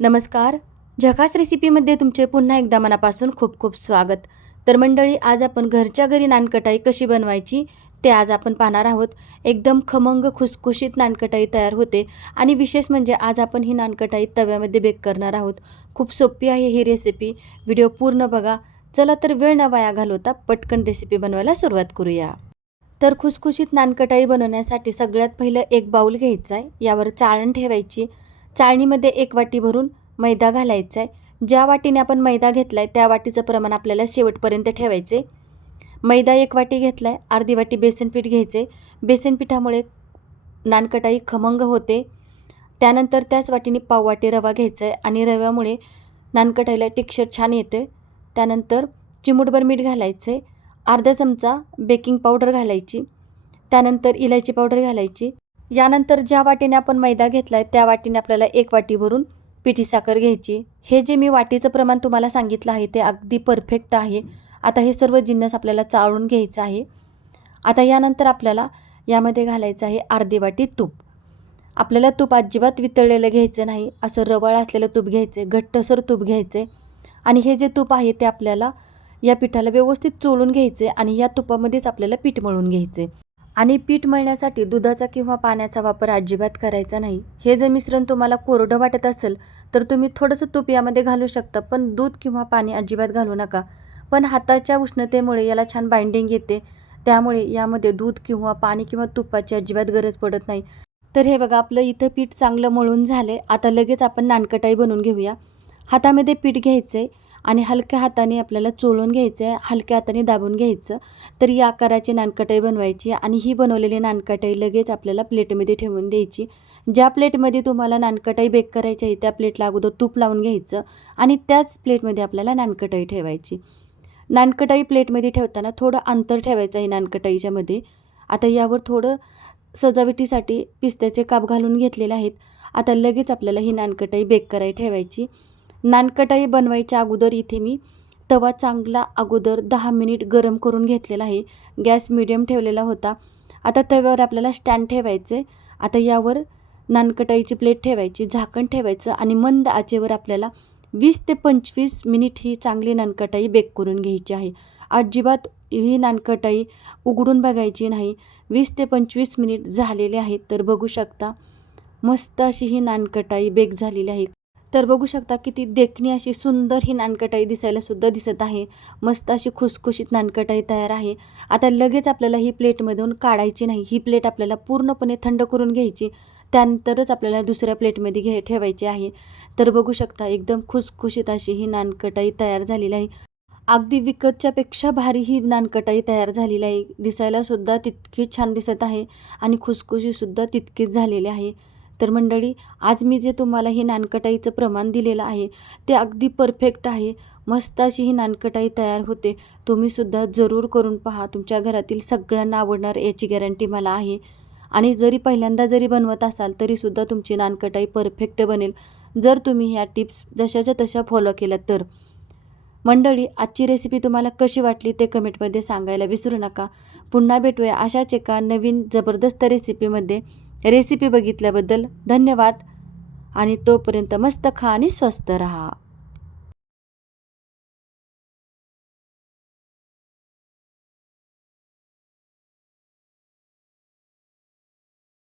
नमस्कार. झकास रेसिपीमध्ये तुमचे पुन्हा एकदा मनापासून खूप खूप स्वागत. तर मंडळी आज आपण घरच्या घरी नानकटाई कशी बनवायची ते आज आपण पाहणार आहोत. एकदम खमंग खुसखुशीत नानकटाई तयार होते आणि विशेष म्हणजे आज आपण ही नानकटाई तव्यामध्ये बेक करणार आहोत. खूप सोपी आहे ही रेसिपी व्हिडिओ पूर्ण बघा. चला तर वेळ न वाया घालवता पटकन रेसिपी बनवायला सुरुवात करूया. तर खुसखुशीत नानकटाई बनवण्यासाठी सगळ्यात पहिलं एक बाऊल घ्यायचा आहे. यावर चाळण ठेवायची. चाळणीमध्ये एक वाटी भरून मैदा घालायचा आहे ज्या वाटीने आपण मैदा घेतला आहे त्या वाटीचं प्रमाण आपल्याला शेवटपर्यंत ठेवायचे मैदा एक वाटी घेतला आहे अर्धी वाटी बेसनपीठ घ्यायचे बेसन पिठामुळे नानकटाई खमंग होते. त्यानंतर त्याच वाटीने पाव वाटी रवा घ्यायचा आहे आणि रव्यामुळे नानकटाईला टिक्शर छान येते त्यानंतर चिमूटभर मीठ घालायचं आहे अर्धा चमचा बेकिंग पावडर घालायची. त्यानंतर इलायची पावडर घालायची. यानंतर ज्या वाटीने आपण मैदा घेतला आहे त्या वाटीने आपल्याला एक वाटी भरून पिठी साखर घ्यायची. हे जे मी वाटीचं प्रमाण तुम्हाला सांगितलं आहे ते अगदी परफेक्ट आहे. आता हे सर्व जिन्नस आपल्याला चाळून घ्यायचं आहे. आता यानंतर आपल्याला यामध्ये घालायचं आहे अर्धी वाटी तूप. आपल्याला तूप अजिबात वितळलेलं घ्यायचं नाही. असं रवळ असलेलं तूप घ्यायचं आहे घट्टसर तूप घ्यायचं आहे आणि हे जे तूप आहे ते आपल्याला या पिठाला व्यवस्थित चोळून घ्यायचे आणि या तुपामध्येच आपल्याला पीठ मळून घ्यायचे आणि पीठ मळण्यासाठी दुधाचा किंवा पाण्याचा वापर अजिबात करायचा नाही. हे जर मिश्रण तुम्हाला कोरडं वाटत असेल तर तुम्ही थोडंसं तूप यामध्ये घालू शकता पण दूध किंवा पाणी अजिबात घालू नका. पण हाताच्या उष्णतेमुळे याला छान बाइंडिंग येते. त्यामुळे यामध्ये दूध किंवा पाणी किंवा तुपाची अजिबात गरज पडत नाही. तर हे बघा आपलं इथं पीठ चांगलं मळून झाले आता लगेच आपण नानकटाई बनवून घेऊया. हातामध्ये पीठ घ्यायचं आहे आणि हलक्या हाताने आपल्याला चोळून घ्यायचं आहे हलक्या हाताने दाबून घ्यायचं. तर या आकाराची नानकटाई बनवायची आणि ही बनवलेली नानकटाई लगेच आपल्याला प्लेटमध्ये ठेवून द्यायची. ज्या प्लेटमध्ये तुम्हाला नानकटाई बेक करायची आहे त्या प्लेटला अगोदर तूप लावून घ्यायचं आणि त्याच प्लेटमध्ये आपल्याला नानकटाई ठेवायची. नानकटाई प्लेटमध्ये ठेवताना थोडं अंतर ठेवायचं आहे नानकटाईच्यामध्ये आता यावर थोडं सजावटीसाठी पिस्त्याचे काप घालून घेतलेले आहेत. आता लगेच आपल्याला ही नानकटाई बेक करायला ठेवायची. नानकटाई बनवायच्या अगोदर इथे मी तवा चांगला अगोदर दहा मिनिट गरम करून घेतलेला आहे. गॅस मिडियम ठेवलेला होता. आता तव्यावर आपल्याला स्टँड ठेवायचे. आता यावर नानकटाईची प्लेट ठेवायची झाकण ठेवायचं आणि मंद आचेवर आपल्याला वीस ते पंचवीस मिनिट ही चांगली नानकटाई बेक करून घ्यायची आहे. अजिबात ही नानकटाई उघडून बघायची नाही. वीस ते पंचवीस मिनिट झालेले आहेत तर बघू शकता. मस्त अशी ही नानकटाई बेक झालेली आहे. तर बघू शकता किती देखणी अशी सुंदर ही नानकटाई दिसायला सुद्धा दिसत आहे. मस्त अशी खुसखुशीत नानकटाई तयार आहे. आता लगेच आपल्याला ही प्लेटमधून काढायची नाही. ही प्लेट आपल्याला पूर्णपणे थंड करून घ्यायची. त्यानंतरच आपल्याला दुसऱ्या प्लेटमध्ये घे ठेवायची आहे. तर बघू शकता एकदम खुसखुशीत अशी ही नानकटाई तयार झालेली आहे. अगदी विकतच्यापेक्षा भारी ही नानकटाई तयार झालेली आहे. दिसायला सुद्धा तितकी छान दिसत आहे आणि खुसखुशीसुद्धा तितकीच झालेली आहे. तर मंडळी आज मी जे तुम्हाला हे नानकटाईचं प्रमाण दिलेलं आहे ते अगदी परफेक्ट आहे. मस्त अशी ही नानकटाई तयार होते. तुम्हीसुद्धा जरूर करून पहा. तुमच्या घरातील सगळ्यांना आवडणार याची गॅरंटी मला आहे. आणि जरी पहिल्यांदा जरी बनवत असाल तरीसुद्धा तुमची नानकटाई परफेक्ट बनेल. जर तुम्ही ह्या टिप्स जशाच्या तशा फॉलो केल्या तर. मंडळी आजची रेसिपी तुम्हाला कशी वाटली ते कमेंटमध्ये सांगायला विसरू नका. पुन्हा भेटूया अशाच एका नवीन जबरदस्त रेसिपीमध्ये. रेसिपी बघितल्याबद्दल धन्यवाद. आणि तोपर्यंत मस्त खा आणि स्वस्त रहा.